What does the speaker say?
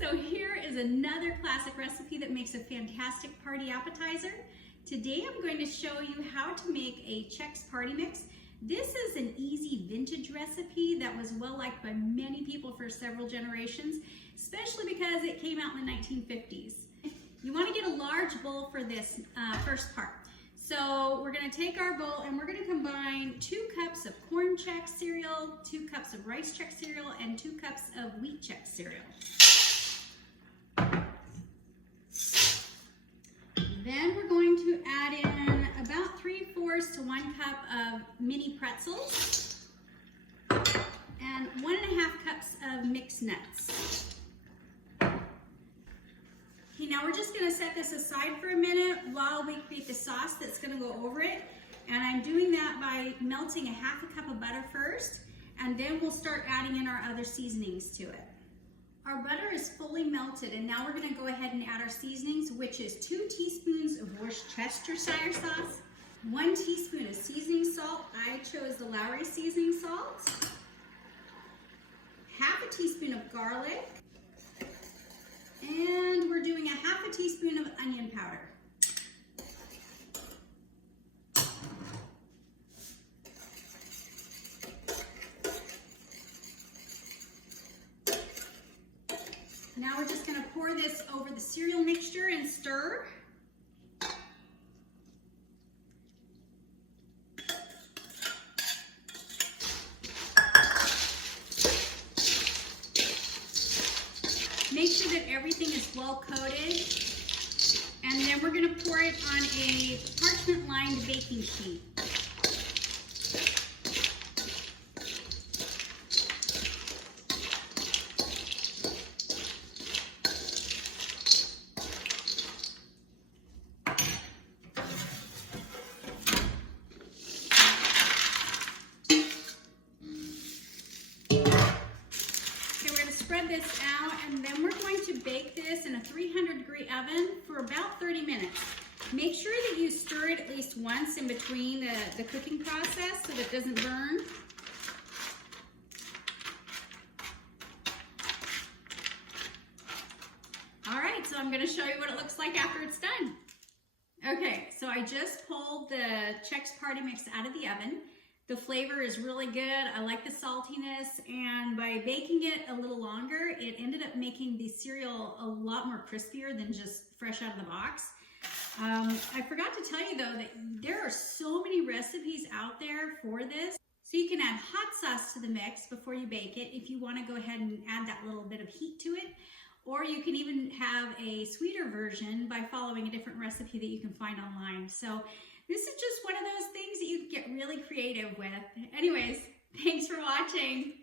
So here is another classic recipe that makes a fantastic party appetizer. Today I'm going to show you how to make a Chex party mix. This is an easy vintage recipe that was well liked by many people for several generations, especially because it came out in the 1950s. You want to get a large bowl for this first part. So we're going to take our bowl and we're going to combine 2 cups of corn Chex cereal, 2 cups of rice Chex cereal, and 2 cups of wheat Chex cereal. Then we're going to add in about 3/4 to 1 cup of mini pretzels and 1.5 cups of mixed nuts. Okay, now we're just going to set this aside for a minute while we create the sauce that's going to go over it. And I'm doing that by melting 1/2 cup of butter first, and then we'll start adding in our other seasonings to it. Our butter is fully melted, and now we're going to go ahead and add our seasonings, which is 2 teaspoons of Worcestershire sauce, 1 teaspoon of seasoning salt. I chose the Lowry seasoning salt, 1/2 teaspoon of garlic, and we're doing 1/2 teaspoon of onion powder. Now we're just going to pour this over the cereal mixture and stir. Make sure that everything is well coated, and then we're going to pour it on a parchment-lined baking sheet. Spread this out, and then we're going to bake this in a 300-degree oven for about 30 minutes. Make sure that you stir it at least once in between the cooking process so that it doesn't burn. All right, so I'm going to show you what it looks like after it's done. Okay, so I just pulled the Chex party mix out of the oven. The flavor is really good. I like the saltiness, and by baking it a little longer, it ended up making the cereal a lot more crispier than just fresh out of the box. I forgot to tell you though that there are so many recipes out there for this. So you can add hot sauce to the mix before you bake it if you want to go ahead and add that little bit of heat to it. Or you can even have a sweeter version by following a different recipe that you can find online. So this is just one of those things that you can get really creative with. Anyways, thanks for watching.